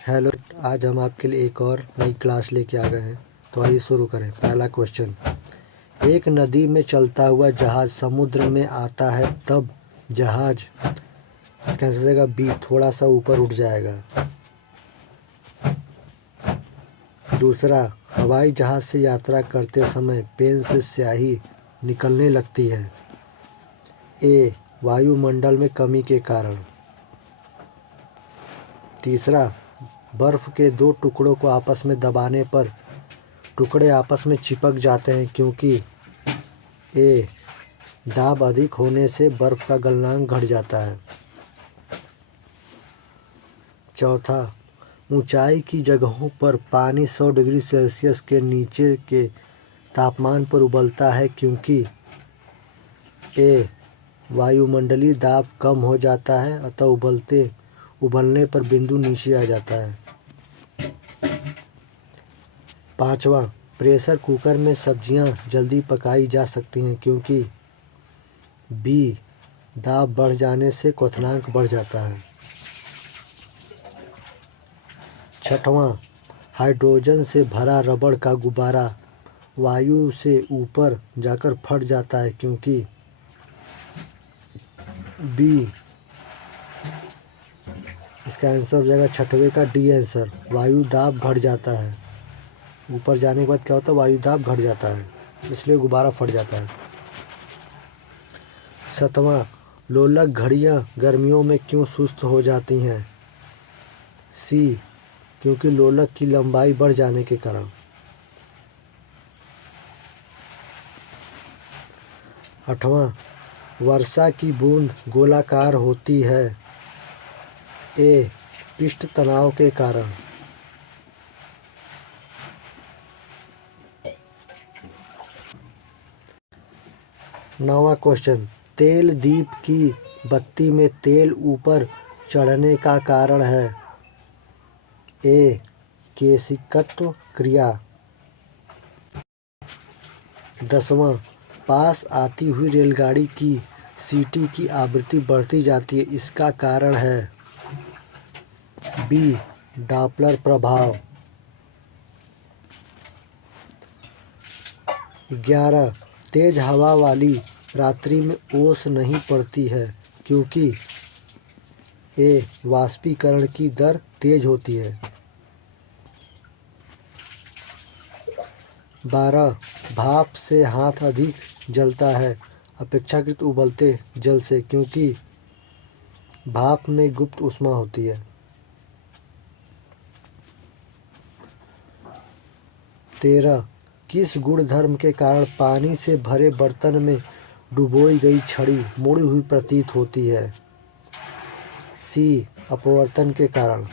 Hello, आज हम आपके लिए एक और नई क्लास लेके आ गए हैं। तो आइए शुरू करें। पहला क्वेश्चन, एक नदी में चलता हुआ जहाज समुद्र में आता है तब जहाज, इसका आंसर हो जाएगा बी, थोड़ा सा ऊपर उठ जाएगा। दूसरा, हवाई जहाज से यात्रा करते समय पेन से स्याही निकलने लगती है। ए, वायुमंडल में कमी के कारण। तीसरा, बर्फ के दो टुकड़ों को आपस में दबाने पर टुकड़े आपस में चिपक जाते हैं क्योंकि ए, दाब अधिक होने से बर्फ का गलनांक घट जाता है। चौथा, ऊंचाई की जगहों पर पानी 100 डिग्री सेल्सियस के नीचे के तापमान पर उबलता है क्योंकि ए, वायुमंडलीय दाब कम हो जाता है अतः उबलने पर बिंदु नीचे आ जाता है। पांचवा, प्रेशर कुकर में सब्जियां जल्दी पकाई जा सकती हैं क्योंकि बी, दाब बढ़ जाने से क्वथनांक बढ़ जाता है। छठवां, हाइड्रोजन से भरा रबड़ का गुब्बारा वायु से ऊपर जाकर फट जाता है क्योंकि बी, इसका आंसर हो जाएगा छठवें का डी आंसर, वायु दाब घट जाता है। ऊपर जाने के बाद क्या होता है, वायु दाब घट जाता है, इसलिए गुब्बारा फट जाता है। सातवां, लोलक घड़ियां गर्मियों में क्यों सुस्त हो जाती हैं? सी, क्योंकि लोलक की लंबाई बढ़ जाने के कारण। आठवां, वर्षा की बूंद गोलाकार होती है। ए, पृष्ठ तनाव के कारण। नौवां क्वेश्चन, तेल दीप की बत्ती में तेल ऊपर चढ़ने का कारण है। ए, केशिकत्व क्रिया। 10वां, पास आती हुई रेलगाड़ी की सीटी की आवृत्ति बढ़ती जाती है, इसका कारण है बी, डॉपलर प्रभाव। 11, तेज हवा वाली रात्रि में ओस नहीं पड़ती है क्योंकि ए, वाष्पीकरण की दर तेज होती है। 12, भाप से हाथ अधिक जलता है अपेक्षाकृत उबलते जल से क्योंकि भाप में गुप्त ऊष्मा होती है। 13, किस गुणधर्म के कारण पानी से भरे बर्तन में डुबोई गई छड़ी मुड़ी हुई प्रतीत होती है? सी, अपवर्तन के कारण।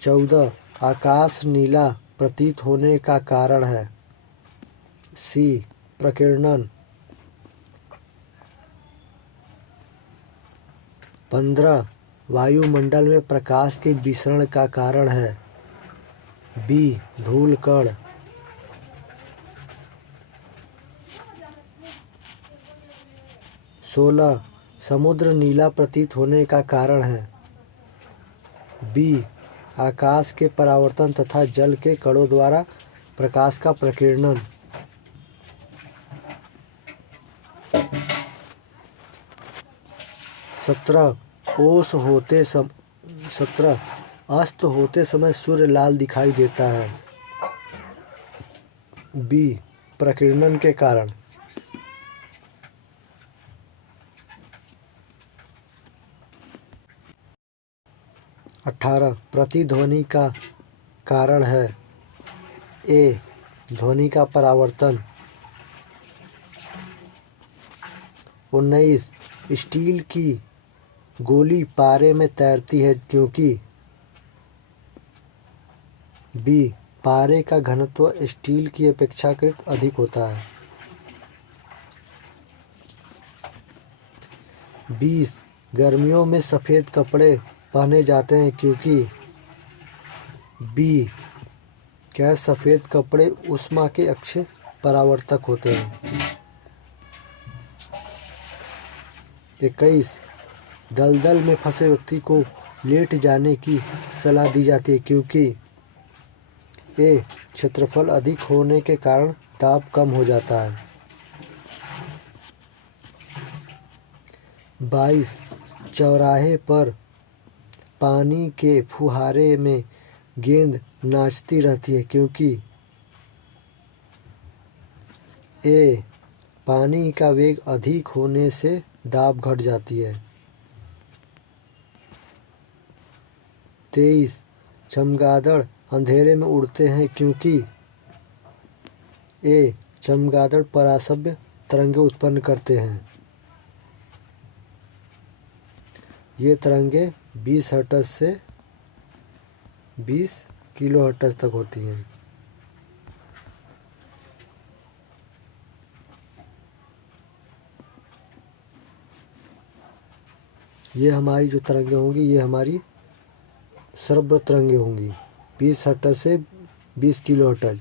14, आकाश नीला प्रतीत होने का कारण है। सी, प्रकीर्णन। 15, वायुमंडल में प्रकाश के विसरण का कारण है। बी, धूल कण। 16, समुद्र नीला प्रतीत होने का कारण है। बी, आकाश के परावर्तन तथा जल के कणों द्वारा प्रकाश का प्रकीर्णन। 17, 17, अस्त होते समय सूर्य लाल दिखाई देता है। बी, प्रकीर्णन के कारण। 18, प्रतिध्वनि का कारण है। ए, ध्वनि का परावर्तन। 19, स्टील की गोली पारे में तैरती है क्योंकि बी, पारे का घनत्व स्टील की अपेक्षाकृत अधिक होता है। 20, गर्मियों में सफ़ेद कपड़े पहने जाते हैं क्योंकि बी, क्या सफ़ेद कपड़े ऊष्मा के अक्षय परावर्तक होते हैं। 21 दलदल में फंसे व्यक्ति को लेट जाने की सलाह दी जाती है क्योंकि ए क्षेत्रफल अधिक होने के कारण दाब कम हो जाता है। 22 चौराहे पर पानी के फुहारे में गेंद नाचती रहती है क्योंकि ए पानी का वेग अधिक होने से दाब घट जाती है। 23 चमगादड़ अंधेरे में उड़ते हैं क्योंकि ए चमगादड़ परासभ्य तरंगे उत्पन्न करते हैं। ये तरंगे 20 हर्ट्ज से 20 किलो हर्ट्ज तक होती हैं। ये हमारी जो तरंगे होंगी ये हमारी श्रव्य तरंगे होंगी 20 हर्ट्ज से 20 किलो हर्ट्ज,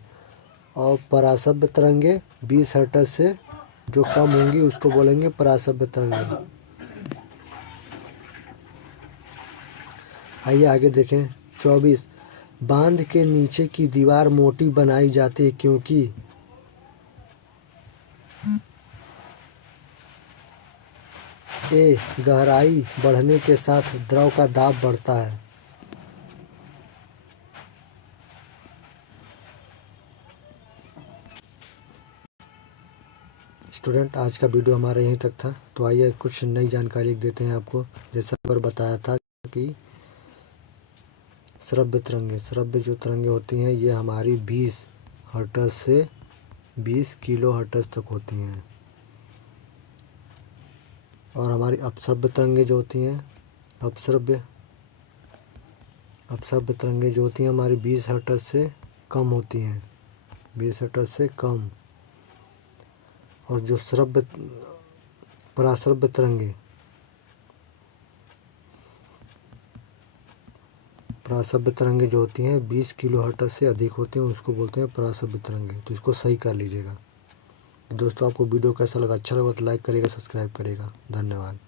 और परासभ्य तरंगे 20 हर्ट्ज से जो कम होंगी उसको बोलेंगे परासभ्य तरंगे। आइए आगे देखें। 24 बांध के नीचे की दीवार मोटी बनाई जाती है क्योंकि ए गहराई बढ़ने के साथ द्रव का दाब बढ़ता है। स्टूडेंट, आज का वीडियो हमारा यहीं तक था। तो आइए कुछ नई जानकारी देते हैं आपको। जैसा पर बताया था कि श्रव्य जो तरंगे होती हैं ये हमारी 20 हर्ट्ज से 20 किलो हर्ट्ज तक होती हैं, और हमारी अपश्रव्य तरंगे जो होती हैं अपश्रव्य तरंगे जो होती हैं हमारी 20 हर्ट्ज से कम होती हैं, 20 हर्ट्ज से कम। और जो पराश्रव्य तरंगे जो होती हैं 20 किलो हर्ट्ज से अधिक होती हैं, उसको बोलते हैं पराश्रव्य तरंगे। तो इसको सही कर लीजिएगा। दोस्तों, आपको वीडियो कैसा लगा? अच्छा लगा तो लाइक करिएगा, सब्सक्राइब करिएगा। धन्यवाद।